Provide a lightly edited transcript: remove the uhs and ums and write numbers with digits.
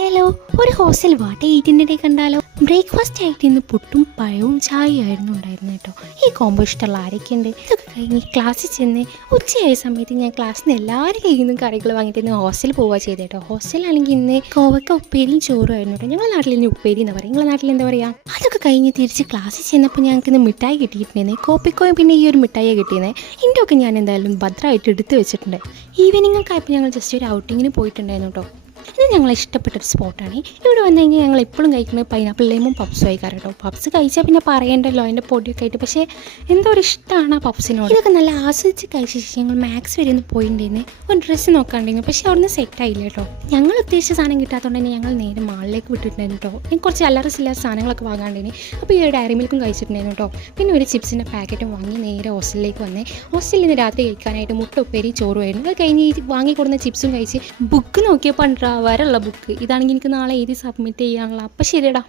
Hello, ഒരു hostel what എയ്റ്റിൻ്റെ day കണ്ടാലോ? Breakfast ആയിട്ട് ഇന്ന് പുട്ടും പഴവും ചായയായിരുന്നു ഉണ്ടായിരുന്നു കേട്ടോ. ഈ കോംബോ ഇഷ്ടമുള്ള ആരൊക്കെയുണ്ട്? ഇതൊക്കെ കഴിഞ്ഞ് ക്ലാസ്സിൽ ചെന്ന് ഉച്ചയായ സമയത്ത് ഞാൻ ക്ലാസ്സിൽ നിന്ന് എല്ലാവരും കയ്യിൽ നിന്നും കറികൾ വാങ്ങിയിട്ട് ഇന്ന് ഹോസ്റ്റലിൽ പോവുക ചെയ്ത് കേട്ടോ. ഹോസ്റ്റലാണെങ്കിൽ ഇന്ന് കോവക്ക ഉപ്പേരിയും ചോറും ആയിരുന്നു കേട്ടോ. ഞങ്ങളുടെ നാട്ടിൽ ഇന്ന് ഉപ്പേരി എന്ന് പറയും, നിങ്ങളുടെ നാട്ടിൽ എന്താ പറയുക? അതൊക്കെ കഴിഞ്ഞ് തിരിച്ച് ക്ലാസ്സിൽ ചെന്നപ്പോൾ ഞങ്ങൾക്ക് ഇന്ന് മിഠായി കിട്ടിയിട്ടുണ്ടായിരുന്നേ. കോപ്പിക്കോയും പിന്നെ ഈ ഒരു മിഠായിയെ കിട്ടിയിരുന്നേ. ഇതിൻ്റെ ഒക്കെ ഞാൻ എന്തായാലും ഭദ്രമായിട്ട് എടുത്ത് വെച്ചിട്ടുണ്ട്. ഈവനിങ് ഒക്കെ ആയപ്പോൾ ഞങ്ങൾ ജസ്റ്റ് ഒരു ഔട്ടിങ്ങിന് പോയിട്ടുണ്ടായിരുന്നു കേട്ടോ. ഇത് ഞങ്ങളെ ഇഷ്ടപ്പെട്ടൊരു സ്പോട്ടാണ്. ഇവിടെ വന്നു കഴിഞ്ഞാൽ ഞങ്ങൾ എപ്പോഴും കഴിക്കുന്നത് പൈനാപ്പിൾ ലെയിമും പപ്സും ആയിക്കാറ് കേട്ടോ. പപ്സ് കഴിച്ചാൽ പിന്നെ പറയണ്ടല്ലോ, അതിൻ്റെ പൊടിയൊക്കെ ആയിട്ട്. പക്ഷേ എന്തോ ഒരു ഇഷ്ടമാണ് ആ പപ്സിനോട്. ഇതൊക്കെ നല്ല ആസ്വദിച്ച് കഴിച്ച ശേഷം ഞങ്ങൾ മാക്സ് വരെ ഒന്ന് പോയിട്ടുണ്ടായിരുന്നു. ഒരു ഡ്രസ്സ് നോക്കാണ്ടിരുന്നു, പക്ഷേ അവിടുന്ന് സെറ്റായില്ല കേട്ടോ. ഞങ്ങൾ ഉദ്ദേശിച്ച സാധനം കിട്ടാത്തതുകൊണ്ട് തന്നെ ഞങ്ങൾ നേരെ മാളിലേക്ക് വിട്ടിട്ടുണ്ടായിരുന്നു കേട്ടോ. എനിക്ക് കുറച്ച് അല്ലറസില്ലാത്ത സാധനങ്ങളൊക്കെ വാങ്ങാണ്ടിരുന്നു. അപ്പോൾ ഈ ഒരു ഡയറി മിൽക്കും കഴിച്ചിട്ടുണ്ടായിരുന്നു കേട്ടോ. പിന്നെ ഒരു ചിപ്സിൻ്റെ പാക്കറ്റും വാങ്ങി നേരെ ഹോസ്റ്റലിലേക്ക് വന്നേ. ഹോസ്റ്റലിൽ നിന്ന് രാത്രി കഴിക്കാനായിട്ട് മുട്ട ഉപ്പേരി ചോറുമായിരുന്നു. അത് കഴിഞ്ഞ് ഈ വാങ്ങിക്കൊടുന്ന ചിപ്സും കഴിച്ച് ബുക്ക് നോക്കിയപ്പോൾ വരള്ള ബുക്ക് ഇതാണെങ്കിൽ എനിക്ക് നാളെ എഴുതി സബ്മിറ്റ് ചെയ്യാനുള്ള. അപ്പം ശരിയടാ.